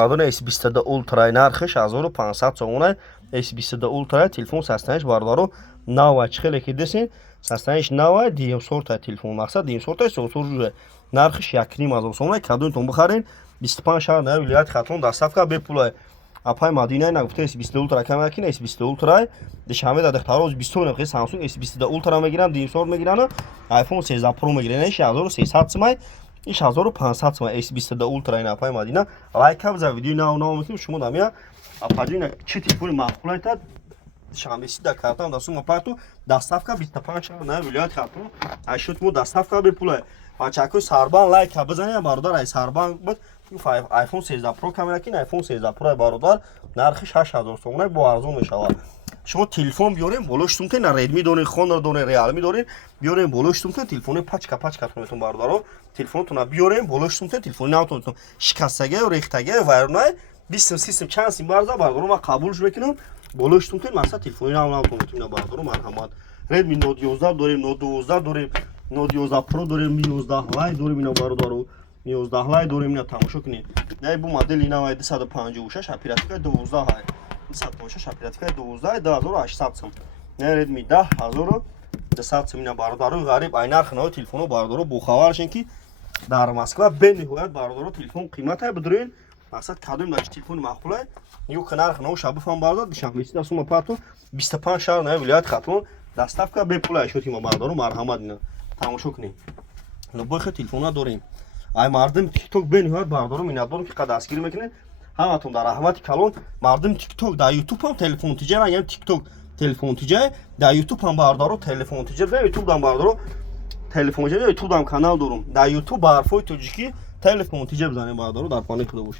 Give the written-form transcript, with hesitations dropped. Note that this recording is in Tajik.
мардон S22 Ultra нархиш 1500 сомона. S22 Ultra телефон састаниш бардоро нава чихеле ки десин састаниш нава диемсорта телефон мақсад диемсорта сосуржуе нархиш 1500 сомона кадонтон бихарин 25 шаҳр на вилоят хатон доставка бепулай апай мадина нагуфта S22 Ultra камера кин S22 Ultra дешаме да дехтароз 20 нахи Samsung S22 Ultra мегирам диемсорт мегирам iPhone 13 Pro мегирам 1300 сомай این 1500 تومان S22 Ultra این اپای مدینه لایک هم زد ویدیو نه میتونیم شما نمیا اپاجین چه تلفن معقوله تا شما بسید در کارتون دستون اپاتو دستافکا 25 نه ولایت خاطر اشوت مو دستافکا به پول بچه‌ها سربان لایک بزنید برادر ای سربان بود آیفون 13 پرو کاملا کین آیفون 13 پرو برادر نرخش 8000 تومان با ارزون میشه شما تلفن بیارین بولوشتون که نه ردمی دارین خونر دارین ریالمی دارین بیارین بولوشتون که تلفن پچکا کنتون بردارو تلفنتون بیارین بولوشتون که تلفن ناتون شکستگی و ریختگی وایرنای 20 سیستم چانسی بردارو ما قبولش بکنم بولوشتون که مثلا تلفن ناتون میتونه بردارو مرحمت ردمی نوت 11 داریم نوت 12 داریم نوت 11 پرو داریم 11 لای داریم اینا بردارو 11 لای داریم اینا تماشا کنین نه بو مدل اینا 256 اپراتیک 12 های 256 اپراتیک 12 10800 сом نردمی 10200 сом اینا بردارو غریب ای نرخ نه تلفنو بردارو بو خبرشین کی در مسکو به نهایت بردارو تلفن قیمت بدرین مقصد کادوم داشت تلفن معقوله یو کنار نه شب فهم بردار بشم میسی دستم پاتو 25 شهر نه ولایت خاتون دستافکا به پول شوتی ما بردارو مرحمت اینا تماشا کنین لو بخ تلفونا داریم ای مردم تیک توک به نهایت بردارو میندارم که قد اسگیری میکنه همتون در رحمت کلون مردم تیک توک در یوتیوب هم تلفن تجاری یعنی تیک توک تلفن تجاری در یوتیوب هم بردارو تلفن تجاری در یوتیوب هم بردارو تلفن تجاری یوتیوب هم کانال دارم در یوتیوب برفای توجیکی تلفن تجاری بزنید بردارو در پانه کده باشین